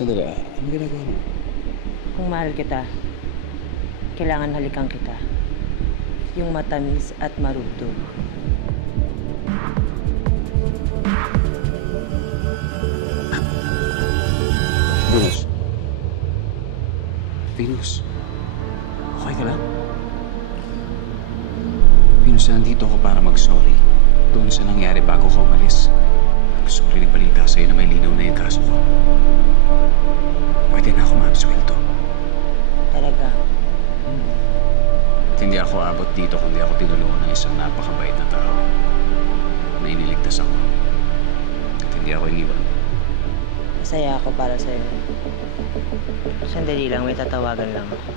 Sandali, ano ginagawa mo? Kung mahal kita, kailangan halikan kita. Yung matamis at marugdog. Venus. Venus. Okay ka lang? Venus, nandito ako para mag-sorry. Doon sa nangyari bago ka umalis. Gusto ko rin ibalita sa'yo na may linaw na yung kaso ko. Pwede na ako ma-absuelto. Talaga. At hindi ako abot dito kundi ako tinulungan ng isang napakabait na tao na iniligtas ako. At hindi ako iniwan. Masaya ako para sa'yo. Sandali lang, may tatawagan lang ako.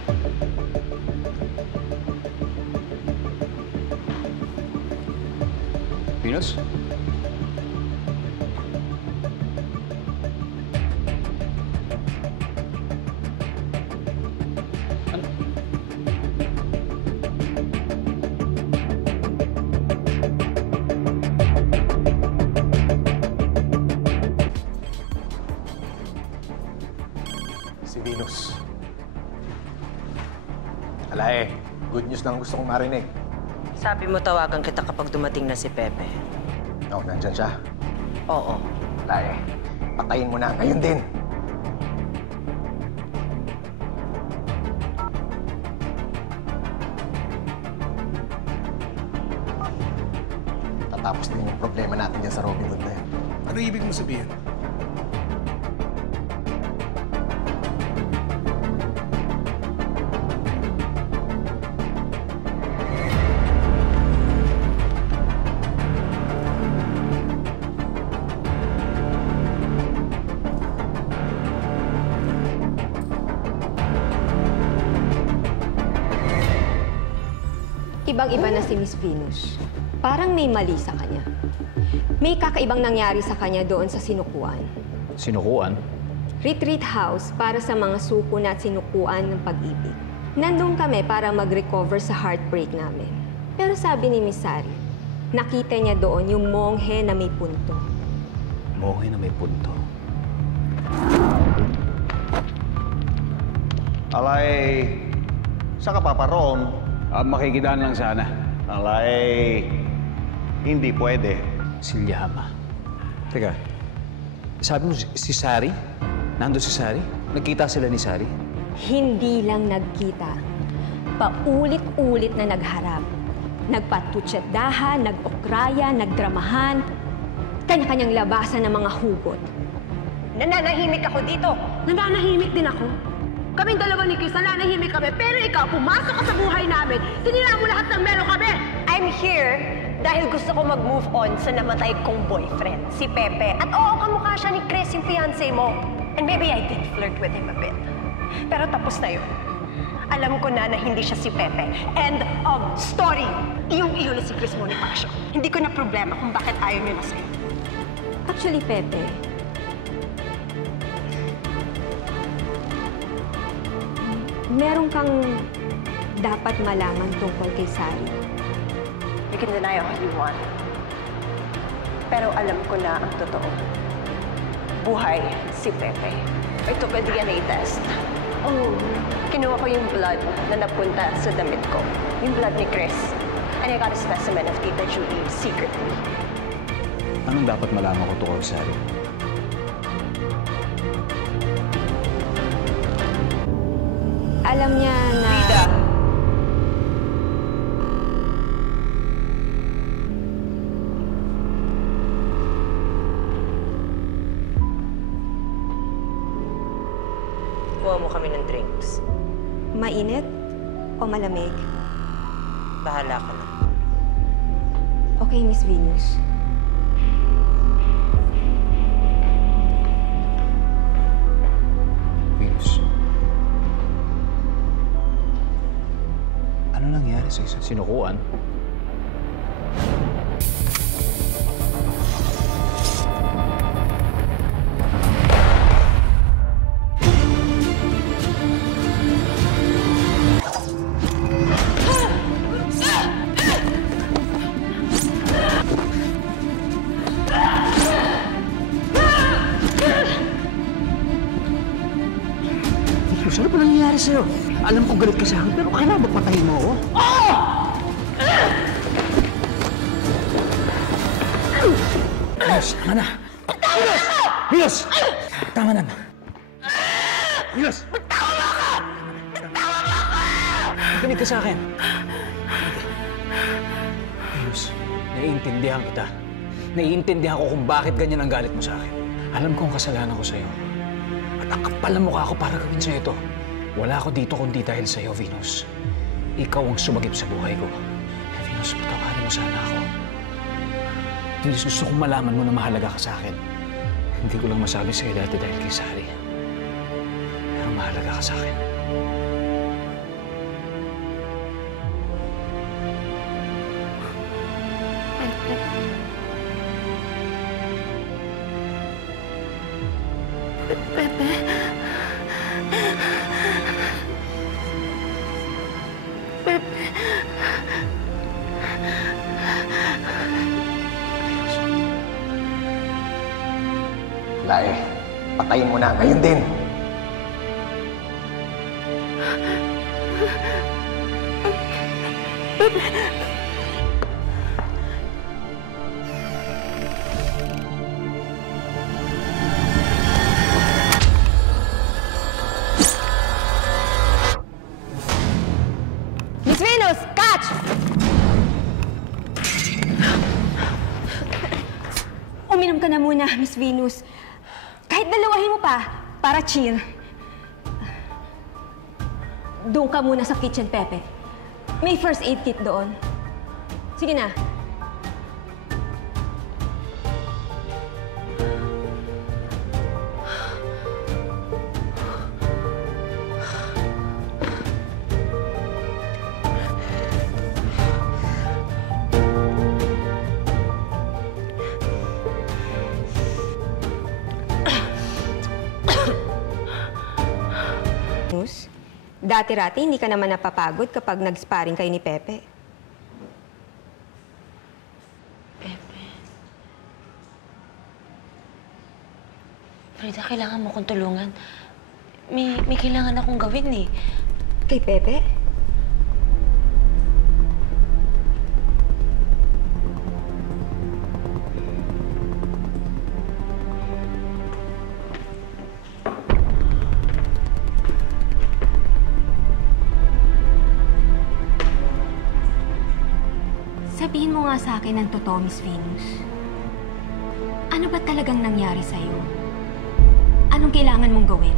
Venus? Si Venus. Alae, good news lang gusto kong marinig. Sabi mo tawagan kita kapag dumating na si Pepe. Oh, nandyan siya. Oo. Alae, patayin mo na ngayon din. Tatapos din yung problema natin dyan sa Robin Hood na yun. Ano ibig mo sabihin? Ibang-iba na si Miss Venus. Parang may mali sa kanya. May kakaibang nangyari sa kanya doon sa sinukuan. Sinukuan? Retreat house para sa mga suko na at sinukuan ng pag-ibig. Nandun kami para mag-recover sa heartbreak namin. Pero sabi ni Miss Sari, nakita niya doon yung monghe na may punto. Monghe na may punto? Alay, saan ka paparoon? Makikidaan lang sana. Alay, hindi pwede. Silyama. Teka, sabi mo si Sari? Nandun si Sari? Nagkita sila ni Sari? Hindi lang nagkita. Paulit-ulit na nagharap. Nagpatutsyadahan, nag-okraya, nagdramahan. Kanya-kanyang labasan ng mga hugot. Nananahimik ako dito. Nananahimik din ako. Kaming dalawa ni Chris, nananahimik kami. Pero ikaw, pumasok ka sa buhay namin. Sinira mo lahat ng meron kami. I'm here dahil gusto ko mag-move on sa namatay kong boyfriend, si Pepe. At oo, kamukha siya ni Chris, yung fiancé mo. And maybe I did flirt with him a bit. Pero tapos na yun. Alam ko na hindi siya si Pepe. End of story. Iyong-iyo na si Chris Bonifacio. Hindi ko na problema kung bakit ayaw niyo na sa'yo. Actually, Pepe, meron kang dapat malaman tungkol kay Sari. You can deny all you want. Pero alam ko na ang totoo. Buhay si Pepe. I took a DNA test. Oh, kinuha ko yung blood na napunta sa damit ko. Yung blood ni Chris. And I got a specimen of Tita Julie secretly. Anong dapat malaman ko tungkol sa Sari? Alam niya na... Rita! Kuha mo kami ng drinks. Mainit o malamig? Bahala ka na. Okay, Miss Venus. Venus. Ano nangyari sa isang sinukuan? Venus, ano ba nangyayari sa'yo? Alam ko galit ka sa akin, pero kailangan magpatayin mo ako? Venus, tama na! Venus! Venus! Tama na! Venus! Makinig ka sa akin. Venus, naiintindihan kita. Naiintindihan ko kung bakit ganyan ang galit mo sa akin. Alam kong kasalanan ko sa'yo. At ang kapal ng mukha ko para gawin sa'yo ito. Wala ako dito kundi dahil sa'yo, Venus. Ikaw ang sumagip sa buhay ko. Venus, patawarin mo sana ako. Venus, gusto kong malaman mo na mahalaga ka sa akin. Hindi ko lang masabi sa'yo dati dahil kay Sally. Pero mahalaga ka sa akin. Lae, patayin mo na ngayon din. Miss Venus, catch! Uminom ka na muna, Miss Venus. Kahit dalawahin mo pa, para chill. Doon ka muna sa kitchen, Pepe. May first aid kit doon. Sige na. Dati-rati, hindi ka naman napapagod kapag nag-sparring kayo ni Pepe. Frida, kailangan mo kong tulungan. May kailangan akong gawin eh. Kay Pepe? Sabihin mo nga sa akin ang totoo, Miss Venus. Ano ba talagang nangyari sa'yo? Anong kailangan mong gawin?